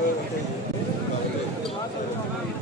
すいません。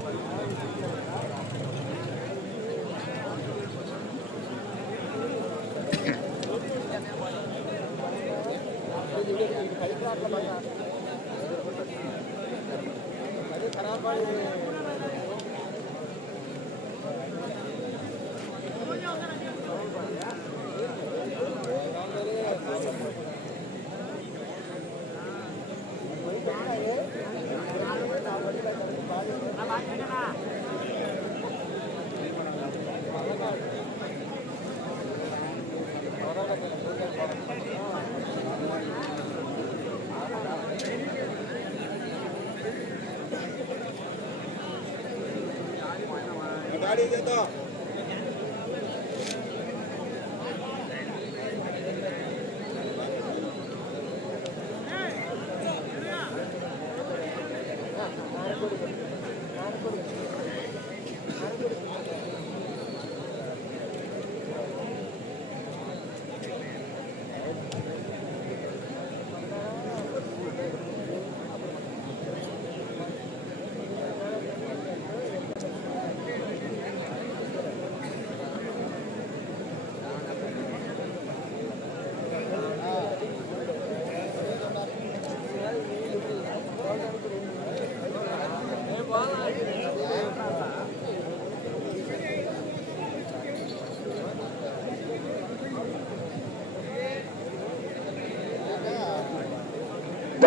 ありがとう。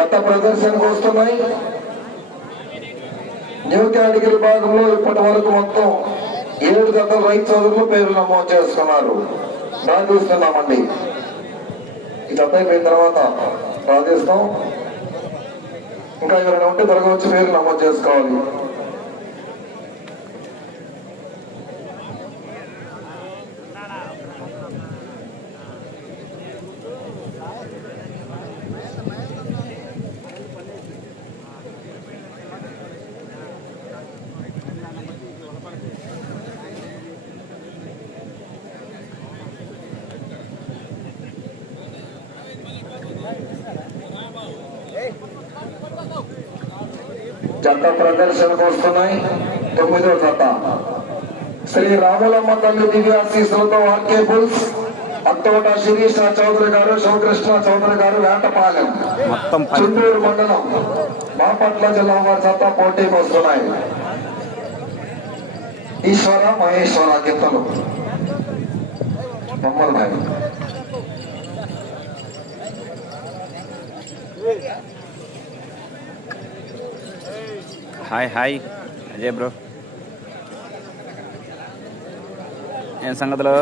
గత ప్రదర్శనకు వస్తున్నాయి న్యూ కేటగిరీ భాగంలో ఇప్పటి వరకు మొత్తం ఏడు జతల రైతు సోదరులు పేర్లు నమోదు చేసుకున్నారు. ప్రార్థిస్తున్నామండి. ఈ జత అయిపోయిన తర్వాత ప్రార్థిస్తాం. ఇంకా ఎవరైనా ఉంటే త్వరగా వచ్చి పేర్లు నమోదు చేసుకోవాలి. జత ప్రదర్శనకు వస్తున్నాయి తొమ్మిదో జత. శ్రీ రాములమ్మ తల్లి దివ్యాశీసులతో ఆర్కే బుల్స్ అత్తోట శిరీష చౌదరి గారు శివకృష్ణ చౌదరి గారు వేటపాలెం. చుండూరు మండలం బాపట్ల జిల్లా వారి జత పోటీకి వస్తున్నాయి ఈశ్వర మహేశ్వర గిత్తలు మమ్మల్ని భాయ్ హాయ్ హాయ్ అజయ్ బ్రో ఏం సంగతులు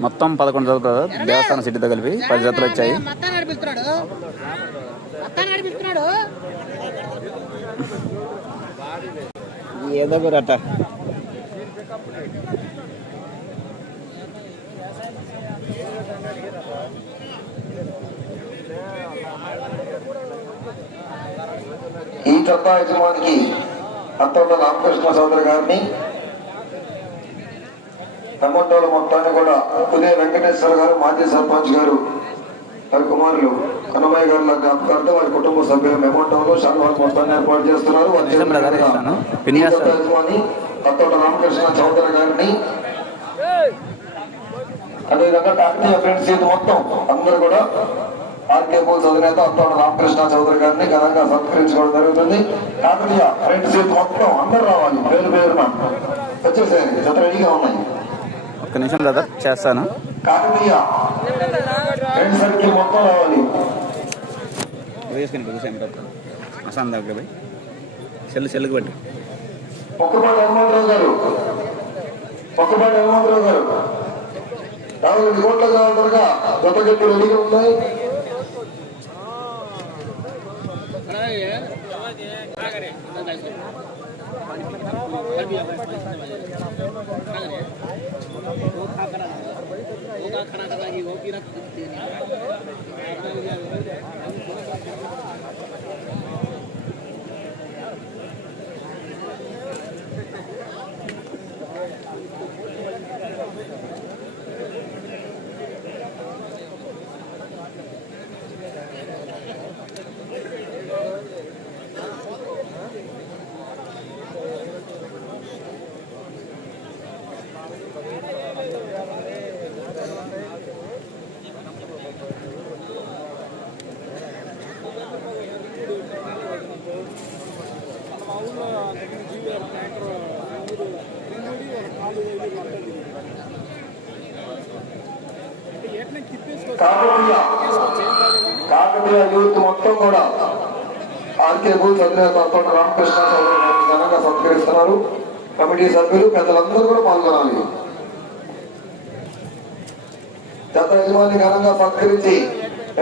మొత్తం పదకొండు జతలు దేవస్థానం సిటీతో కలిపి పది జతలు వచ్చాయి మొత్తాన్ని నడిపిస్తున్నాడు మొత్తాన్ని నడిపిస్తున్నాడు ఏదో ఒకరట ఈ చొక్కా యజమానికి అత్తోట రామకృష్ణ సోదరు గారిని టమోటోల మొత్తాన్ని కూడా ఉదయ వెంకటేశ్వర గారు మాజీ సర్పంచ్ గారు వారి కుమారులు కనమయ్య గారి జ్ఞాపకార్థం వారి కుటుంబ సభ్యులు మెమోటోలు శాల్వాల్ మొత్తాన్ని ఏర్పాటు చేస్తున్నారు. యజమాని అత్తోట రామకృష్ణ చౌదరి గారిని అదేవిధంగా కాకతీయ ఫ్రెండ్స్ ఇది మొత్తం అందరూ కూడా ఆర్కే బోల్స్ అధినేత అత్తోట రామకృష్ణ చౌదరి గారిని ఘనంగా సత్కరించుకోవడం జరుగుతుంది. కాకతీయ ఫ్రెండ్స్ ఇది మొత్తం అందరూ రావాలి. పేరు పేరున వచ్చేసేయండి. జత రెడీగా ఉన్నాయి. ఒక్క నిమిషం చేస్తాను. కాకతీయ ఫ్రెండ్ సర్కిల్ మొత్తం రావాలి. వేసుకుని కూర్చోండి అసాం దగ్గర పోయి సెల్ సెల్కి పెట్టి. ఒక్కపాటి హనుమంతరావు గారు. ఒక్కపాటి హనుమంతరావు గారు. యాభై కోట్ల కావాలగా జత గట్టి రెడీగా ఉన్నాయి. वो కాకతీయ. కాకతీయ యూత్ మొత్తం కూడా ఆర్కే బూత్ అధినేత తోట రామకృష్ణ ఘనంగా సత్కరిస్తున్నారు. కమిటీ సభ్యులు పెద్దలందరూ కూడా పాల్గొనాలి. గత యజమాని ఘనంగా సత్కరించి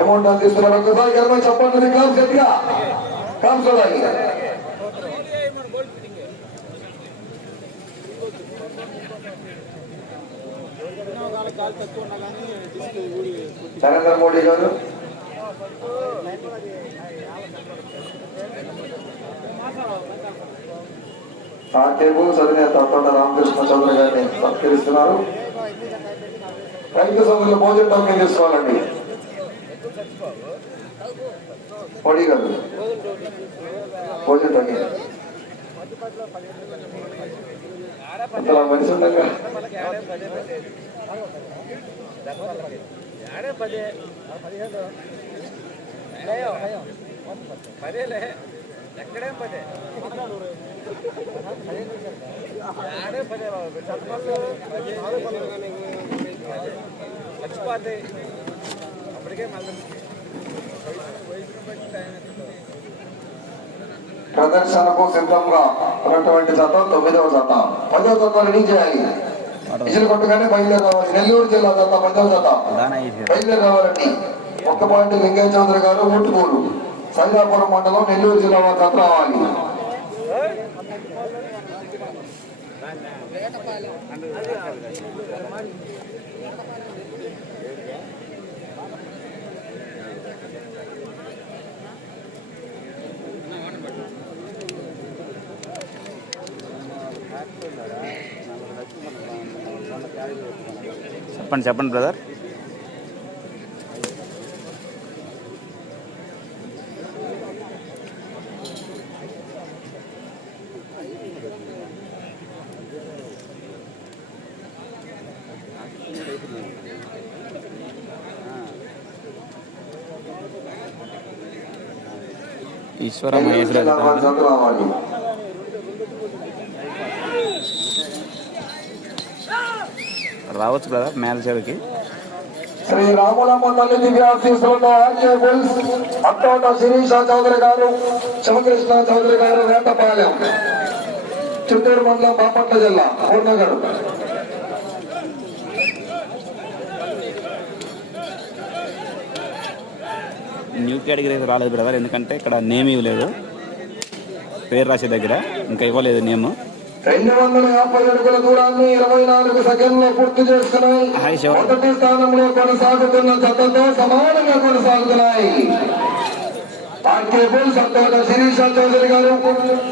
అమౌంట్ అందిస్తున్నారు ఒక్కసారి ఘనంగా చెప్పండి. క్లాస్ గట్టిగా. క్లాస్ చూడాలి. నరేంద్ర మోడీ గారు? ఆ టేబుల్ అధినేత తోట రామకృష్ణ చౌదరి గారిని సత్కరిస్తున్నారు. రైతు సభ్యులు భోజన టోకెన్ తీసుకోవాలండి. మోడీ గారు భోజన టోకెన్. అంతలా మనిషి ఉండగా ఎక్కడేం పదే ఆడే పదే చచ్చిపోతాయి అప్పటికే మళ్ళీ ప్రదర్శనకు సిద్ధంగా ఉన్నటువంటి జత తొమ్మిదవ జత పదవ జత రెడీ చేయాలి ఇసులు కొట్టుగానే బయలుదేరి రావాలి. నెల్లూరు జిల్లా జత. పదవ జత బయలుదేరి రావాలండి. ఒక్క పాయింట్ లింగయ్య చౌదరి గారు ఊటుకూరు సైదాపురం మండలం నెల్లూరు జిల్లా జత రావాలి. చెప్పండి చెప్పండి బ్రదర్. ఈశ్వర నెల్లూరు మహేష్ జిల్లా వారి రాజు జత రావాలి రావచ్చు బ్రదర్ మేల చెవికి. శ్రీ రాములమ్మ తల్లి దివ్యాశీస్సులతో ఆర్కే బుల్స్ అత్తోట శిరీష చౌదరి గారు శివకృష్ణ చౌదరి గారు వేటపాలెం చిత్తూరు మండలం బాపట్ల జిల్లా పూర్ణగడు న్యూ కేటగిరీ రాలేదు బ్రదర్ ఎందుకంటే ఇక్కడ నేమ్ ఇవ్వలేదు. పేరు రాసే దగ్గర ఇంకా ఇవ్వలేదు నేమ్. రెండు వందల యాభై అడుగుల దూరాన్ని ఇరవై నాలుగు సెకండ్లు పూర్తి శివ. మొదటి స్థానంలో కొనసాగుతున్న జతతో సమానంగా కొనసాగుతున్నాయి. ఆర్కే బుల్స్ అత్తోట శిరీష చౌదరి గారు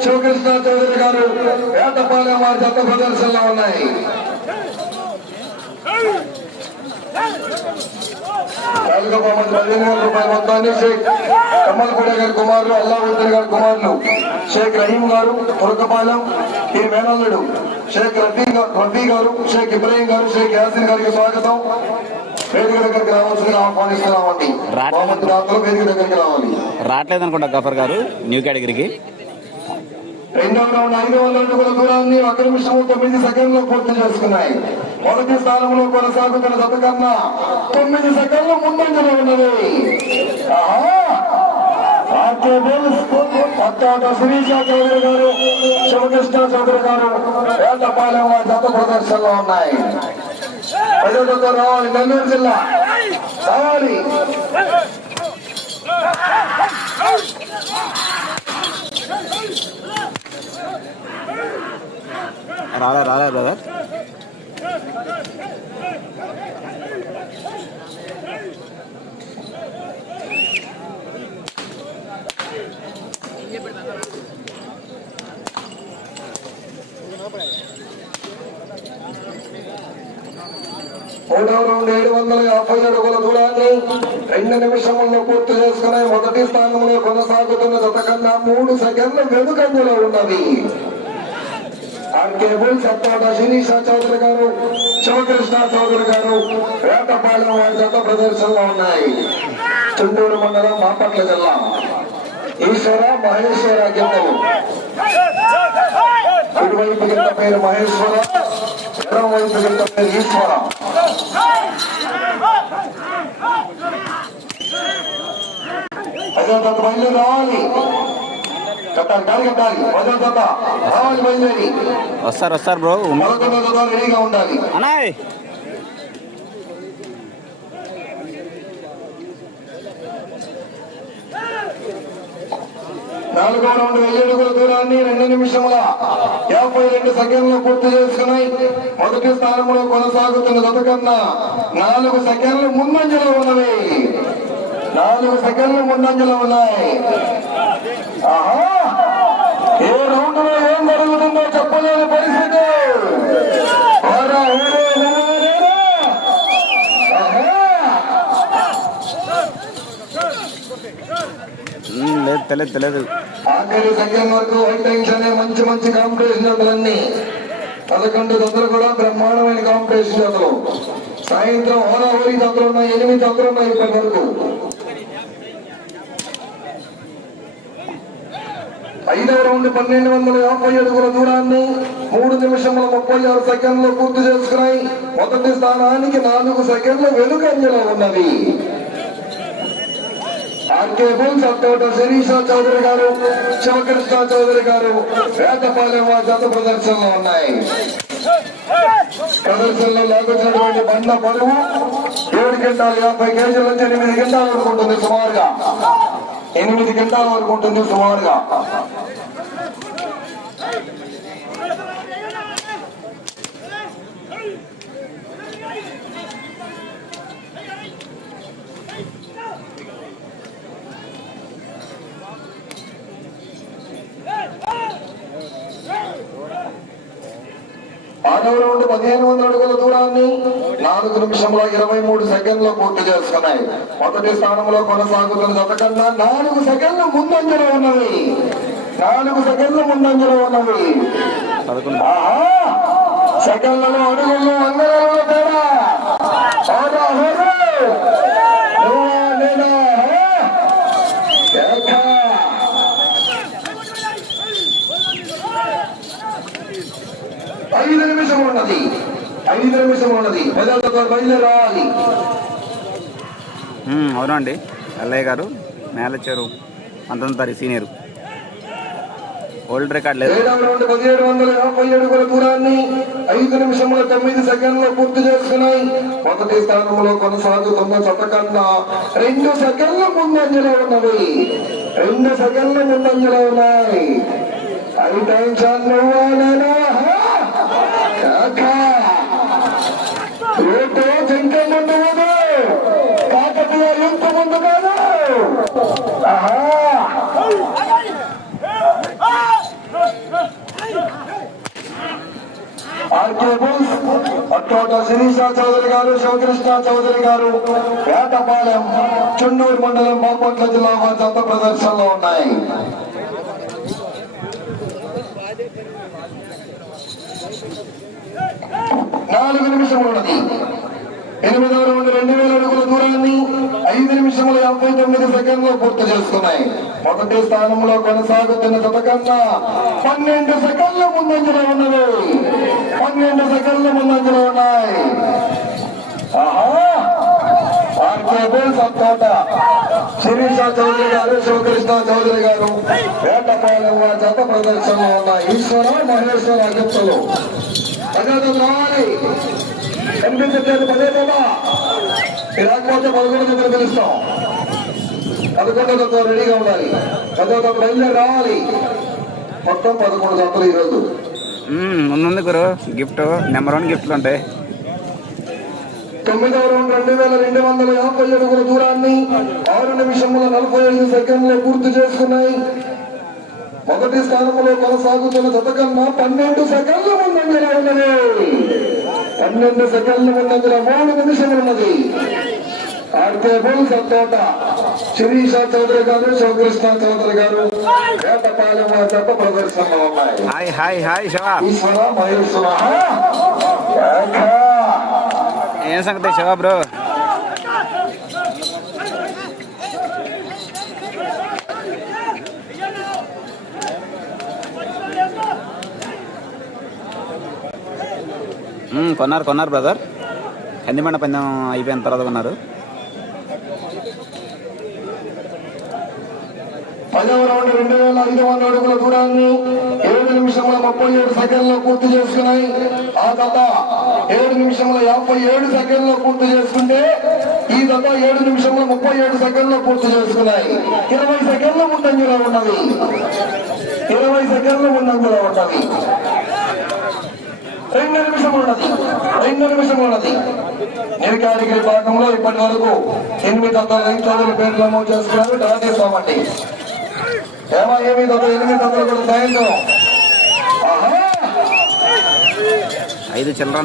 శివకృష్ణ చౌదరి గారు వేటపాలెం వారి జత ప్రదర్శనలో ఉన్నాయి. నాలుగో బహుమతి పదిహేను వేల రూపాయల మొత్తాన్ని షేక్ కమ్మలపూడి గారి కుమారులు అల్లావుద్దీన్ గారి కుమారులు షేక్ రహీం గారు తురకపాలెం ఈ మేనల్లుడు షేక్ రఫీ గారు షేక్ ఇబ్రాహీం గారు షేక్ యాసిన్ గారికి స్వాగతం. వేదిక దగ్గరికి రావాల్సిందిగా ఆహ్వానిస్తున్నామండి. బహుమతి దాతలు వేదిక దగ్గరికి రావాలి. రావట్లేదు అనుకుంటా గఫర్ గారు న్యూ కేటగిరీకి. రెండవ రౌండ్ ఐదు వందల అడుగుల దూరాన్ని ఒక నిమిషం తొమ్మిది సెకండ్లు పూర్తి చేసుకున్నాయి. మొదటి స్థానంలో కొనసాగుతున్న జత కన్నా తొమ్మిది సెకండ్లు ముందంజలో ఉన్నది. ఆహా! పట్టాట శిరీష చౌదరి గారు శివకృష్ణ చౌదరి గారు వేటపాలెం వారి జత ప్రదర్శనలో ఉన్నాయి. ప్రజలతో రావాలి నెల్లూరు జిల్లా. రావాలి. రాలే రాలే బ్రదర్ మూడవ రౌండ్ ఏడు వందల యాభై అడుగుల దూరాన్ని రెండు నిమిషముల్లో పూర్తి చేసుకునే మొదటి స్థానంలో కొనసాగుతున్న జత కన్నా మూడు సెకండ్లు వెనుకంజలో ఉన్నది. ఆర్కేబుల్ సత్తాడ శిరీష చౌదరి గారు శివకృష్ణ చౌదరి గారు వేటపాలెం వారి జత ప్రదర్శనలో ఉన్నాయి. చుండూరు మండలం బాపట్ల జిల్లా. ఈశ్వర మహేశ్వర గిన్నెలు. కుడివైపు కింద పేరు మహేశ్వర ఎడమ వైపు కింద పేరు ఈశ్వర. పదో బయలుదేరి రావాలి. కట్టాలి కాలి కట్టాలి పదో తంత రావాలి బయలుదేరి. వస్తారు వస్తారు బ్రో. పదకొండో తంత రెడీగా ఉండాలి. అనాయ్ నాలుగో రౌండ్ వెయ్యి అడుగుల దూరాన్ని రెండు నిమిషముల యాభై రెండు సెకండ్లు పూర్తి చేసుకున్నాయి. మొదటి స్థానంలో కొనసాగుతున్న కన్నా నాలుగు సెకండ్లు ముందంజలో ఉన్నవి. నాలుగు సెకండ్లు ముందంజలో ఉన్నాయి. ఆహా! ఏ రౌండ్లో ఏం జరుగుతుందో చెప్పలేని పరిస్థితి. లేదు తెలియదు తెలియదు ఆఖరి సెకండ్ వరకు హై టెన్షన్ మంచి మంచి కాంపిటీషన్ జతలన్నీ పదకొండు జతలు కూడా బ్రహ్మాండమైన కాంపిటీషన్ జతలు సాయంత్రం హోరాహోరీ జతలు ఉన్నాయి ఎనిమిది జతలు ఉన్నాయి ఇప్పటి వరకు. ఐదవ రౌండ్ పన్నెండు వందల యాభై అడుగుల దూరాన్ని మూడు నిమిషముల ముప్పై ఆరు సెకండ్లు పూర్తి చేసుకున్నాయి. మొదటి స్థానానికి నాలుగు సెకండ్లు వెనుకంజలో ఉన్నది. ఆర్కే బుల్స్ అత్తోట శిరీష చౌదరి గారు శివకృష్ణ చౌదరి గారు వేటపాలెం వారి జత ప్రదర్శనలో ఉన్నాయి. ప్రదర్శనలో లాగొచ్చినటువంటి బండ బరువు ఏడు గంటల యాభై కేజీల నుంచి ఎనిమిది గంటల వరకు ఉంటుంది సుమారుగా. ఎనిమిది గంటల వరకు ఉంటుంది సుమారుగా. మానవుల నుండి పదిహేను వందల అడుగుల దూరాన్ని నాలుగు నిమిషంలో ఇరవై మూడు సెకండ్లు పూర్తి చేసుకున్నాయి. మొదటి స్థానంలో కొనసాగుతున్న గతకన్నా నాలుగు సెకండ్లు ముందంజలో ఉన్నవి. నాలుగు సెకండ్లు ముందంజలో ఉన్నవి. సెకండ్లలో అడుగుల్లో అందరూ నిమిషం ఉన్నది. ఐదు నిమిషం ఉన్నది. పదవులతో బయలుదేరాలి. అవునండి. అల్లయ్య గారు మేలచ్చారు పంతొమ్మిది తారీఖు సీనియర్. ఓల్డ్ రికార్డ్ లేదు. పదిహేడు వందల యాభై అడుగుల దూరాన్ని ఐదు నిమిషముల తొమ్మిది సెకండ్లు పూర్తి చేసుకున్నాయి. మొదటి స్థానంలో కొనసాగుతున్న శతకన్నా రెండు సెకండ్ల ముందంజలో ఉన్నవి రెండు సెకండ్ల ముందంజలో ఉన్నాయి నేనా? హా? కాకా. రేటు జింక ముందు కాదు కాకతీయ ఇంత ముందు కాదు. ఆర్కే బుల్స్ అట్టోట శిరీష చౌదరి గారు శివకృష్ణ చౌదరి గారు వేటపాలెం చుండూరు మండలం బాపట్ల జిల్లా వారి జత ప్రదర్శనలో ఉన్నాయి నాలుగు నిమిషములు ఉన్నది ఎనిమిదవ రౌండ్ రెండు వేల అడుగుల దూరాన్ని ఐదు నిమిషముల యాభై తొమ్మిది సెకండ్లు పూర్తి చేసుకున్నాయి. మొదటి స్థానంలో కొనసాగుతున్న జత పన్నెండు సెకండ్ల ముందంజలో ఉన్నవి పన్నెండు సెకండ్ల ముందంజలో ఉన్నాయి. ఆహా! ఆర్కే బుల్స్ అత్తోట శిరీష చౌదరి గారు శివకృష్ణ చౌదరి గారు వేటపాలెం వారి జత ప్రదర్శనలో ఉన్న ఈశ్వర మహేశ్వర అగత్తులు పదవి రావాలి. కనిపించట్లేదు పదే బాబా రాకపోతే పదకొండు దగ్గర పిలుస్తాం పదకొండు దగ్గర రెడీగా ఉండాలి పదో బయలుదేరి రావాలి మొత్తం పదకొండు తత్వం ఈరోజు ముందుంది గురు గిఫ్ట్ నెంబర్ వన్ గిఫ్ట్లు ఉంటాయి తొమ్మిదవ రౌండ్ రెండు వేల రెండు వందల యాభై అడుగుల దూరాన్ని ఆరు నిమిషముల నలభై ఐదు సెకండ్లు పూర్తి చేసుకున్నాయి మొదటి స్థానంలో కొనసాగుతున్న జత కన్నా పన్నెండు సెకండ్లు ముందంజలో ఉన్నది పన్నెండు సెకండ్ల ముందంజల మూడు నిమిషములు ఉన్నది. ఆర్కే బుల్ సత్తోట. శిరీష చౌదరి గారు శివకృష్ణ చౌదరి గారు వేటపాలెం జత ప్రదర్శనలో ఉన్నాయి. Hi hi hi Siva. Eshwara Maheshwara. ఏం సంగతి శివ బ్రో? కొన్నారు కొన్నారు బ్రదర్ కందిమండ పందెం అయిపోయిన తర్వాత కొన్నారు. పదవ రౌండ్ రెండు వేల ఐదు వందల అడుగుల దూరాన్ని ఏడు నిమిషముల ముప్పై ఏడు సెకండ్లో పూర్తి చేసుకున్నాయి. ఆ దత ఏడు నిమిషముల యాభై ఏడు సెకండ్లో పూర్తి చేసుకుంటే ఈ దత ఏడు నిమిషముల ముప్పై ఏడు సెకండ్లో పూర్తి చేసుకున్నాయి. ఇరవై సెకండ్ల ముందంజలో ఉన్నది. ఇరవై సెకండ్ల ముందంజలో ఉన్నది. రెండు నిమిషం ఉన్నది రెండు నిమిషం ఉన్నది నిర్కాడిగిరి భాగంలో ఇప్పటి వరకు ఎనిమిది వందల రైతుల పేరు నమోదు చేసుకున్నారు డ్రా చేస్తామండి ఏమో ఎనిమిది వందల ఎనిమిది వందల కూడా సాయంత్రం ఐదు చిల్లర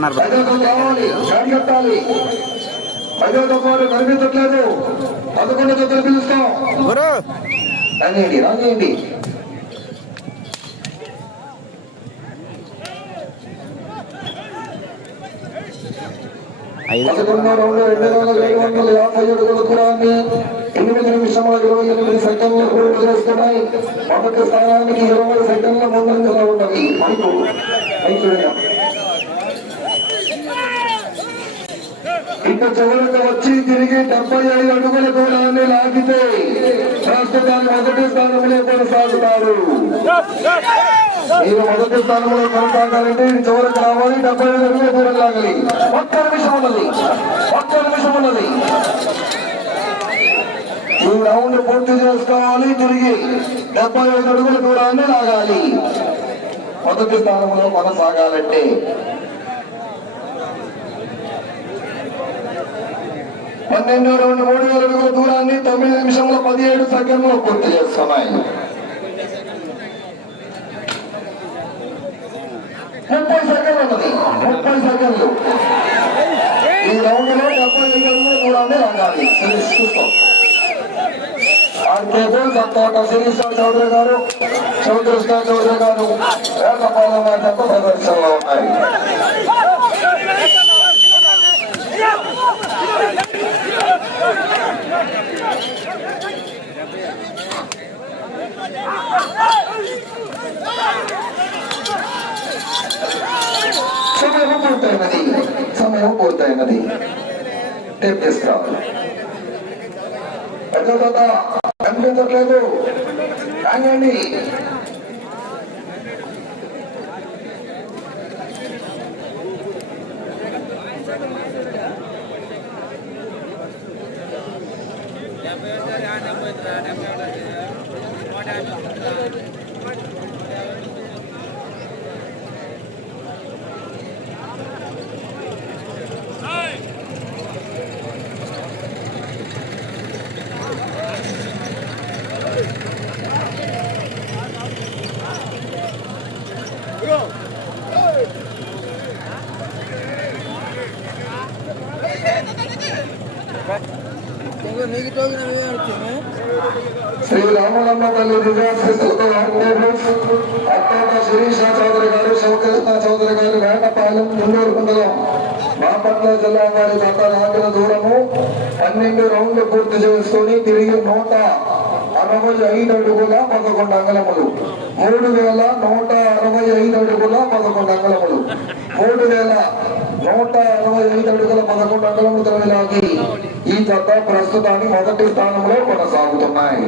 కట్టాలి ఐదో తప్పు కనిపించట్లేదు పదకొండు జతలు పిలుస్తాం రాజేయండి రానియండి రానియండి ఐదు పదకొండో రౌండ్ రెండు వందల ఏడు వందల యాభై అడుగుల దూరాన్ని ఎనిమిది నిమిషముల ఇరవై ఎనిమిది సెకండ్లు పూర్తి చేస్తున్నాయి. మొదటి స్థానానికి ఇరవై సెకండ్ల ముందంజలో ఉన్నవి మైకు చివరికి వచ్చి తిరిగి డెబ్బై ఐదు అడుగుల దూరాన్ని లాగితే ప్రస్తుతాన్ని మొదటి స్థానంలో కొనసాగుతారు. మీరు మొదటి స్థానంలో కొనసాగాలంటే చివరికి రావాలి. డెబ్బై ఐదు అడుగుల దూరం లాగాలి ఒక్క నిమిషం ఉన్నది. ఒక్క నిమిషం ఉన్నది. ఈ రౌండ్ పూర్తి చేసుకోవాలి. తిరిగి డెబ్బై ఐదు అడుగుల దూరాన్ని లాగాలి. మొదటి స్థానంలో కొనసాగాలంటే. పన్నెండు రెండు మూడు వేల అడుగుల దూరాన్ని తొమ్మిది నిమిషంలో పదిహేడు సెకండ్లు పూర్తి చేస్తున్నాయి. ముప్పై సెకండ్లు ఉన్నది. ముప్పై సెకండ్లు. ఈ రౌండ్లో డెబ్బై ఐదు కూడా దూరాన్ని సిరీస్ చూస్తాం ఆర్కేతో సత్తోట శిరీష చౌదరి గారు చౌదరి చౌదరి గారు. వేటపాలెం జత ప్రదర్శనలో ఉన్నాయి. Yeah. సమయం పూర్తయినది సమయం పూర్తయినది టేప్ తీసుకురావాలి పెద్ద తాత కనిపించట్లేదు కానివ్వండి శ్రీ రామలమ్మ తల్లి దివ్యాశ్రీతులతో శిరీష చౌదరి గారు శివకృష్ణ చౌదరి గారు వేటపాలెం ముందూరు మండలం బాపట్ల జిల్లా వారి గత లాగిన దూరము పన్నెండు రౌండ్లు పూర్తి చేసుకొని తిరిగి నూట అరవై ఐదు అడుగుల పదకొండు అంగళములు మూడు వేల నూట అరవై ఐదు అడుగుల పదకొండు అంగళములు మూడు వేల నూట అరవై ఐదు అడుగుల పదకొండు అంగళములు తరలిలాగి ఈ జత ప్రస్తుతానికి మొదటి స్థానంలో కొనసాగుతున్నాయి.